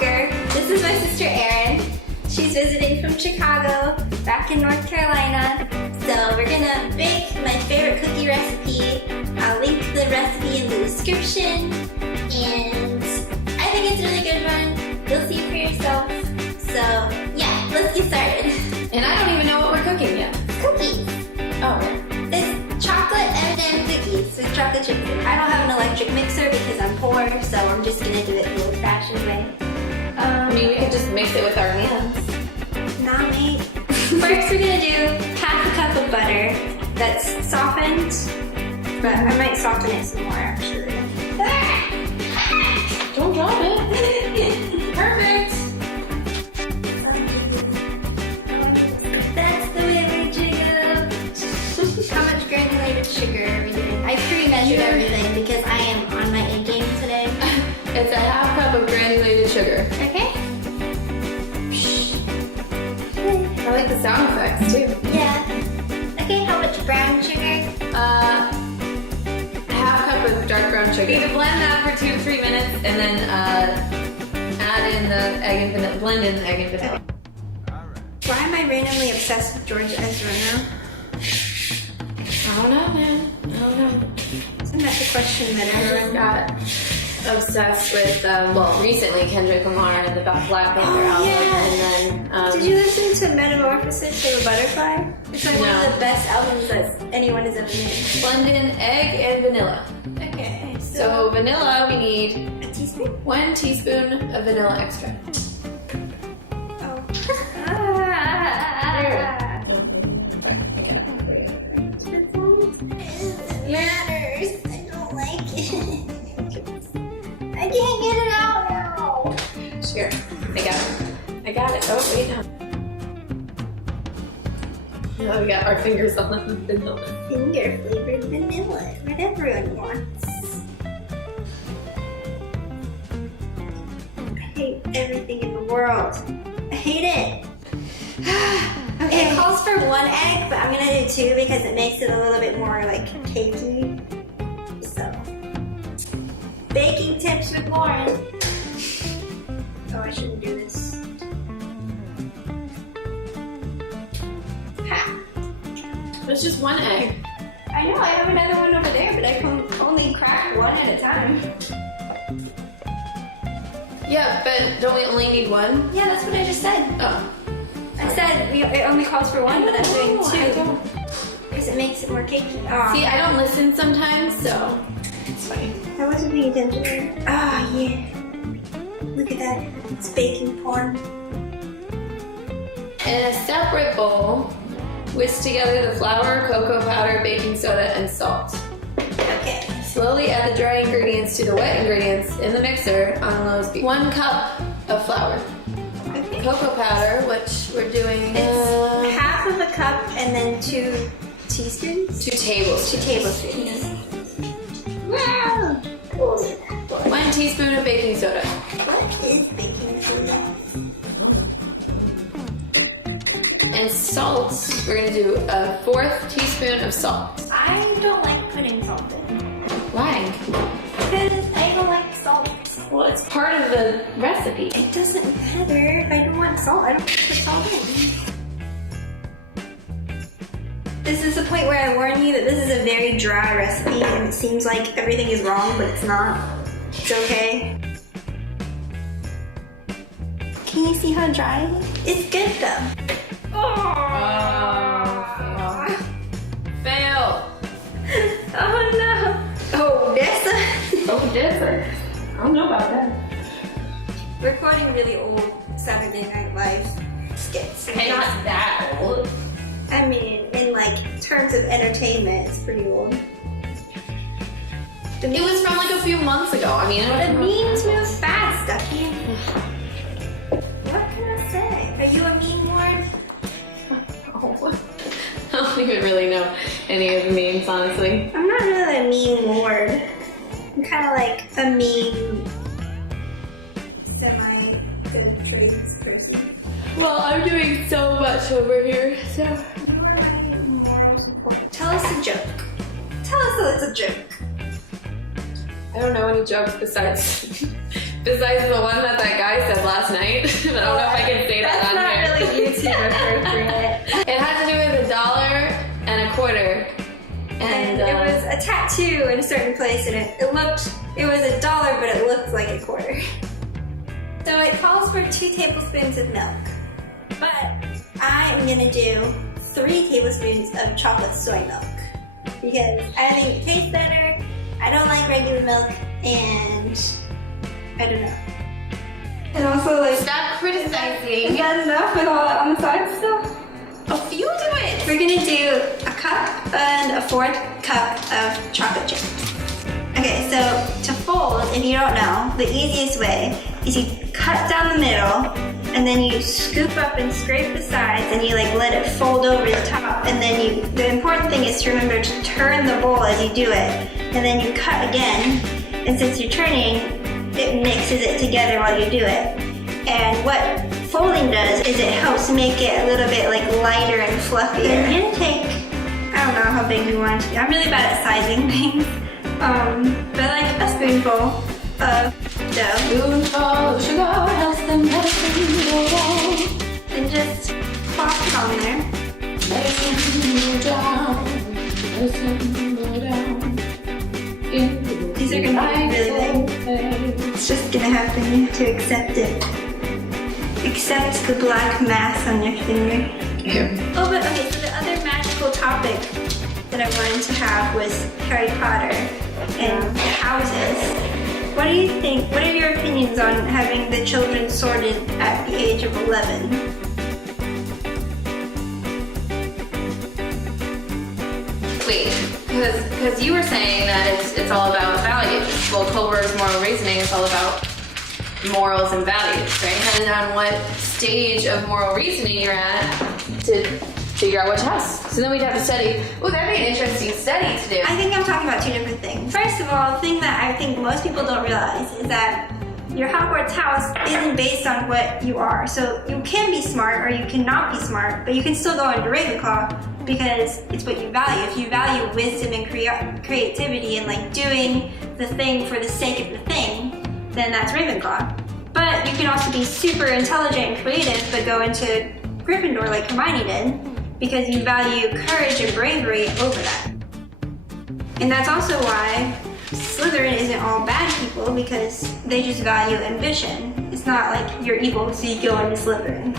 vlogger. This is my sister Erin. She's visiting from Chicago, back in North Carolina. So we're gonna bake my favorite cookie recipe. I'll link the recipe in the description. And I think it's a really good one. You'll see it for yourself. So yeah, let's get started. And I don't even know what we're cooking yet. Cookies. Oh, yeah. It's chocolate M&M cookies with chocolate chips in it. I don't have an electric mixer because I'm poor, so I'm just gonna do it the old-fashioned way. I mean, we could just mix it with our hands. Not me. First, we're gonna do half a cup of butter that's softened, but I might soften it some more actually. Don't drop it. Perfect. That's the way we're jiggle. How much granulated sugar are we doing? I pre-measured everything because I am on my A game today. It's a half cup of granulated sugar. Okay? I like the sound effects too. Yeah. Okay, how much brown sugar? Half cup of dark brown sugar. You can blend that for 2 to 3 minutes and then add in the egg and vanilla. Blend in the egg and vanilla. Why am I randomly obsessed with George Ezra now? I don't know, man. I don't know. Isn't that the question that everyone got obsessed with, well, recently Kendrick Lamar and the Black Panther album. Yeah. And then, Did you listen to Metamorphosis of a Butterfly? It's like one of the best albums that anyone has ever made. Blend in egg and vanilla. Okay. So vanilla, we need a teaspoon? 1 teaspoon of vanilla extract. Oh. It matters. I don't like it. I can't get it out now. Sure. I got it. I got it. Oh, wait, no. Now we got our fingers on the vanilla. Finger flavored vanilla. What everyone wants. I hate everything in the world. I hate it. Okay. It calls for 1 egg, but I'm gonna do 2 because it makes it a little bit more like cakey. So, baking tips with Lauren. Oh, I shouldn't do this. Ha! It's just 1 egg. I know, I have another one over there, but I can only crack 1 at a time. Yeah, but don't we only need 1? Yeah, that's what I just said. Oh. I said it only calls for 1, but I'm doing 2. I don't. Because it makes it more cakey. Oh. See, I don't listen sometimes, so it's fine. I wasn't paying attention. Ah, yeah. Look at that. It's baking porn. In a separate bowl, whisk together the flour, cocoa powder, baking soda, and salt. Okay. Slowly add the dry ingredients to the wet ingredients in the mixer on low speed. 1 cup of flour. Okay. Cocoa powder, which we're doing... It's half of a cup and then 2 teaspoons? 2 tablespoons. 2 tablespoons. Wow! 1 teaspoon of baking soda. What is baking soda? And salt, we're going to do a 4th teaspoon of salt. I don't like putting salt in. Why? Because I don't like salt. Well, it's part of the recipe. It doesn't matter. If I don't want salt, I don't put salt in. This is the point where I warn you that this is a very dry recipe and it seems like everything is wrong, but it's not. It's okay. Can you see how dry it is? It's good though. Oh, fail. Oh no. Oh, that's Oh, different. I don't know about that. recording really old Saturday Night Live skits. Not that old. I mean, in like terms of entertainment, it's pretty old. It was from like a few months ago. I mean, The memes move fast, Ducky. What can I say? Are you a meme lord? Oh. I don't even really know any of the memes, honestly. I'm not really a meme lord. I'm kind of like a meme semi-good trades person. Well, I'm doing so much over here, so. You are my moral support. Tell us a joke. Tell us that it's a joke. I don't know any jokes besides the one that guy said last night, but I don't know if I can say that on here. That's not really YouTube appropriate. It had to do with $1 and a quarter. And it was a tattoo in a certain place, and it was $1, but it looked like a quarter. So it calls for 2 tablespoons of milk, but I am gonna do 3 tablespoons of chocolate soy milk because I think it tastes better. I don't like regular milk, and I don't know. And also, like, stop criticizing. Is that enough with all that on the side stuff? Oh, you do it. We're gonna do a cup and a 4th cup of chocolate chips. Okay, so to fold, if you don't know, the easiest way is you cut down the middle, and then you scoop up and scrape the sides, and you like let it fold over the top, and then the important thing is to remember to turn the bowl as you do it, and then you cut again, and since you're turning, it mixes it together while you do it. And what folding does is it helps make it a little bit like lighter and fluffier. Then I'm gonna take, I don't know how big you want it to be. I'm really bad at sizing things. But like a spoonful of dough. Spoonful of sugar helps them go down. And just plop it on there. These are gonna be really big. It's just gonna happen. You have to accept it. Accept the black mass on your finger. Yeah. Oh, but okay, so the other magical topic that I wanted to have was Harry Potter and houses. What do you think, what are your opinions on having the children sorted at the age of 11? Wait, because you were saying that it's all about values. Well, Culver's moral reasoning is all about morals and values, right? Depending on what stage of moral reasoning you're at to figure out which house. So then we'd have to study. Oh, that'd be an interesting study to do. I think I'm talking about 2 different things. First of all, the thing that I think most people don't realize is that your Hogwarts house isn't based on what you are. So you can be smart or you cannot be smart, but you can still go into Ravenclaw because it's what you value. If you value wisdom and creativity and like doing the thing for the sake of the thing, then that's Ravenclaw. But you can also be super intelligent and creative, but go into Gryffindor like Hermione did, because you value courage and bravery over that. And that's also why Slytherin isn't all bad people, because they just value ambition. It's not like you're evil, so you go into Slytherin.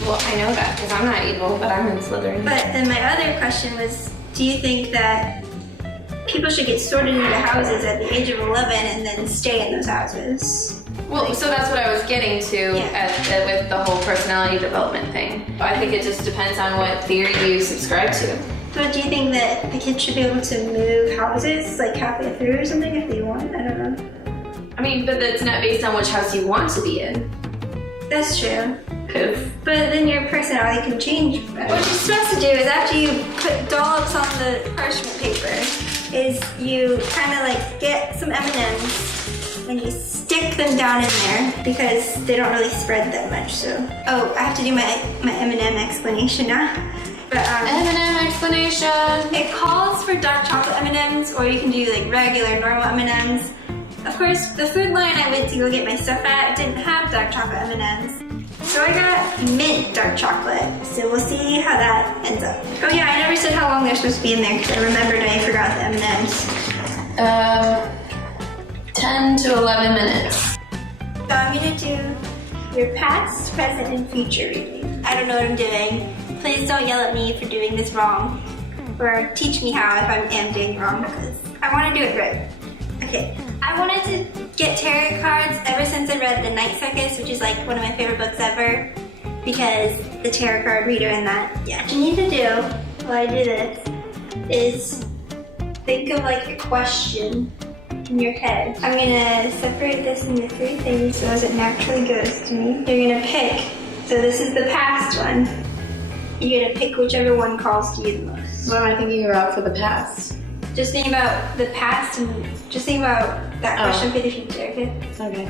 Well, I know that because I'm not evil, but I'm in Slytherin. But then my other question was, do you think that people should get sorted into houses at the age of 11 and then stay in those houses? Well, so that's what I was getting to with the whole personality development thing. I think it just depends on what theory you subscribe to. But do you think that the kids should be able to move houses like halfway through or something if they want? I don't know. I mean, but that's not based on which house you want to be in. That's true. Because But then your personality can change. What you're supposed to do is after you put dollops on the parchment paper, is you kind of like get some M&ms and you stick them down in there because they don't really spread that much. So, oh, I have to do my M&M explanation now. But M&M explanation. it calls for dark chocolate M&Ms, or you can do like regular normal M&Ms. Of course, the food line I went to go get my stuff at didn't have dark chocolate M&Ms. So I got mint dark chocolate, so we'll see how that ends up. Oh yeah, I never said how long they're supposed to be in there because I remembered I forgot the M&Ms. 10 to 11 minutes. So I'm gonna do your past, present, and future reading. I don't know what I'm doing. Please don't yell at me for doing this wrong, or teach me how if I am doing wrong, because I want to do it right. Okay, I wanted to get tarot cards ever since I read The Night Circus, which is like one of my favorite books ever, because the tarot card reader in that. Yeah. What you need to do while I do this is think of like a question in your head. I'm gonna separate this into 3 things so as it naturally goes to me. You're gonna pick. So this is the past one. You're gonna pick whichever one calls to you the most. What am I thinking about for the past? Just think about the past and just think about that question for the future, okay? Okay.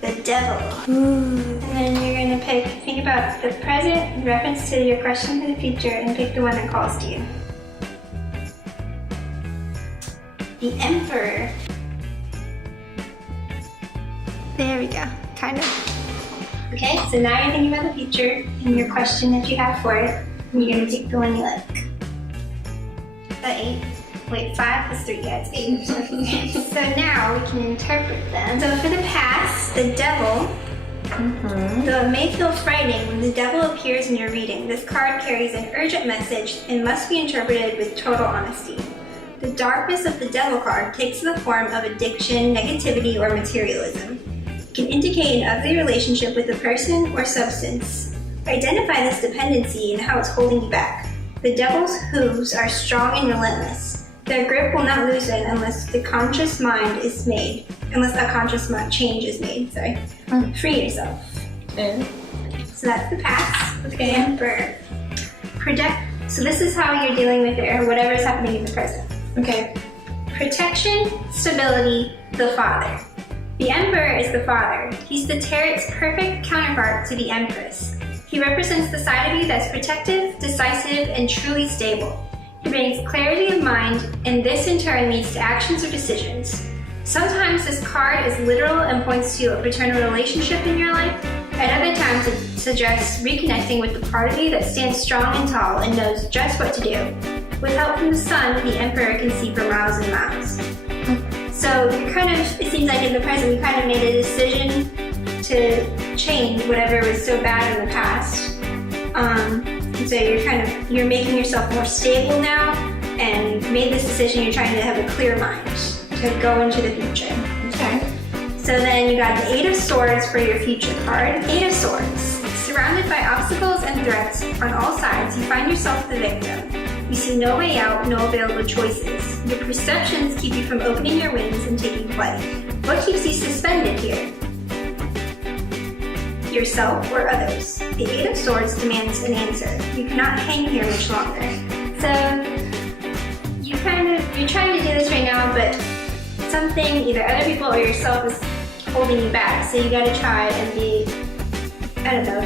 The devil. And then you're gonna think about the present in reference to your question for the future and pick the one that calls to you. The emperor. There we go, kind of. Okay, so now you're thinking about the future and your question that you have for it. And you're gonna pick the one you like. The 8. Wait, 5 plus 3, yeah, it's 8. So now we can interpret them. So for the past, the devil, though it may feel frightening when the devil appears in your reading, this card carries an urgent message and must be interpreted with total honesty. The darkness of the devil card takes the form of addiction, negativity, or materialism. It can indicate an ugly relationship with a person or substance. Identify this dependency and how it's holding you back. The devil's hooves are strong and relentless. Their grip will not loosen unless a conscious change is made. Free yourself. So that's the past. Okay. The Emperor. So this is how you're dealing with it, or whatever is happening in the present. Okay. Protection, stability, the father. The Emperor is the father. He's the tarot's perfect counterpart to the Empress. He represents the side of you that's protective, decisive, and truly stable. He brings clarity of mind, and this in turn leads to actions or decisions. Sometimes this card is literal and points to a paternal relationship in your life. At other times it suggests reconnecting with the part of you that stands strong and tall and knows just what to do. With help from the sun, the Emperor can see for miles and miles. So it seems like in the present you kind of made a decision to change whatever was so bad in the past. And so you're making yourself more stable now, and you've made this decision. You're trying to have a clear mind to go into the future. Okay. So then you got the 8 of Swords for your future card. 8 of Swords. Surrounded by obstacles and threats on all sides, you find yourself the victim. You see no way out, no available choices. Your perceptions keep you from opening your wings and taking flight. What keeps you suspended here? Yourself or others? The 8 of Swords demands an answer. You cannot hang here much longer. So you're trying to do this right now, but something, either other people or yourself, is holding you back. So you gotta try and be,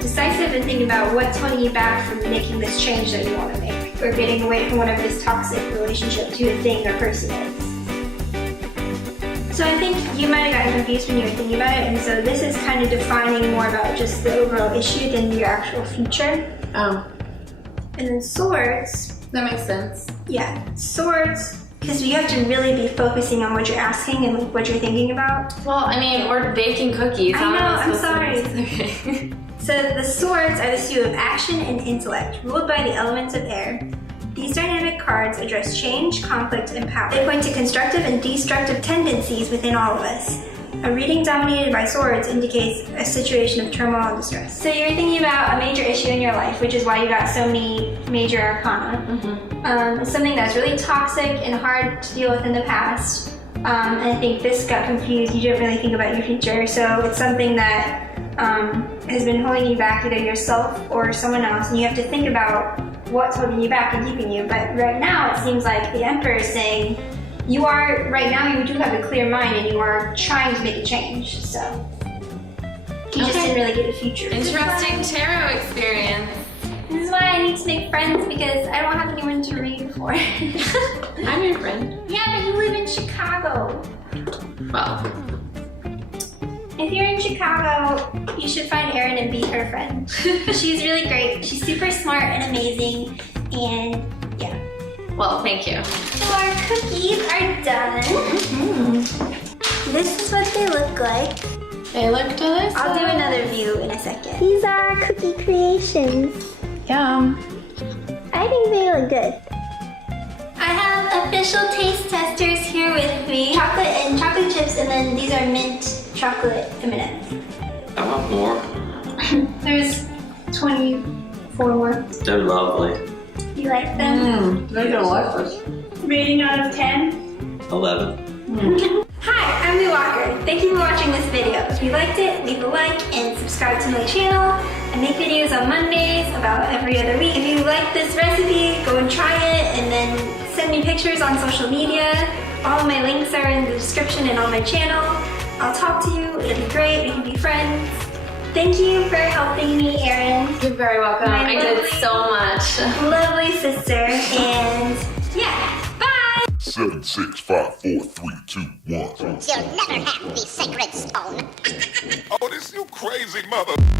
decisive and think about what's holding you back from making this change that you want to make, or getting away from whatever this toxic relationship to a thing or person is. So I think you might have gotten confused when you were thinking about it, and so this is kind of defining more about just the overall issue than your actual future. Oh. And then Swords. That makes sense. Yeah, Swords, because you have to really be focusing on what you're asking and what you're thinking about. Well, I mean, we're baking cookies. I know, I'm sorry. Okay. So the Swords are the suit of action and intellect, ruled by the elements of air. These dynamic cards address change, conflict, and power. They point to constructive and destructive tendencies within all of us. A reading dominated by Swords indicates a situation of turmoil and distress. So you're thinking about a major issue in your life, which is why you got so many major arcana. It's something that's really toxic and hard to deal with in the past. And I think this got confused. You didn't really think about your future. So it's something that has been holding you back, either yourself or someone else. And you have to think about what's holding you back and keeping you. But right now it seems like the Emperor is saying, you do have a clear mind and you are trying to make a change, so. You just didn't really get a future. Interesting tarot experience. This is why I need to make friends, because I don't have anyone to read for. I'm your friend. Yeah, but you live in Chicago. Well. If you're in Chicago, you should find Erin and be her friend. She's really great. She's super smart and amazing, and yeah. Well, thank you. So our cookies are done. This is what they look like. They look delicious. I'll do another view in a second. These are our cookie creations. Yum. I think they look good. I have official taste testers here with me. Chocolate chips, and then these are mint chocolate M&ms. I want more. There's 24 more. They're lovely. You like them? They're delicious. Rating out of 10? 11. Hi, I'm Lee Walker. Thank you for watching this video. If you liked it, leave a like and subscribe to my channel. I make videos on Mondays about every other week. If you like this recipe, go and try it, and then send me pictures on social media. All of my links are in the description and on my channel. I'll talk to you. It'll be great. We can be friends. Thank you for helping me, Erin. You're very welcome. I did so much. Lovely sister, and yeah, bye! 7, 6, 5, 4, 3, 2, 1. You'll never have the sacred stone. crazy mother.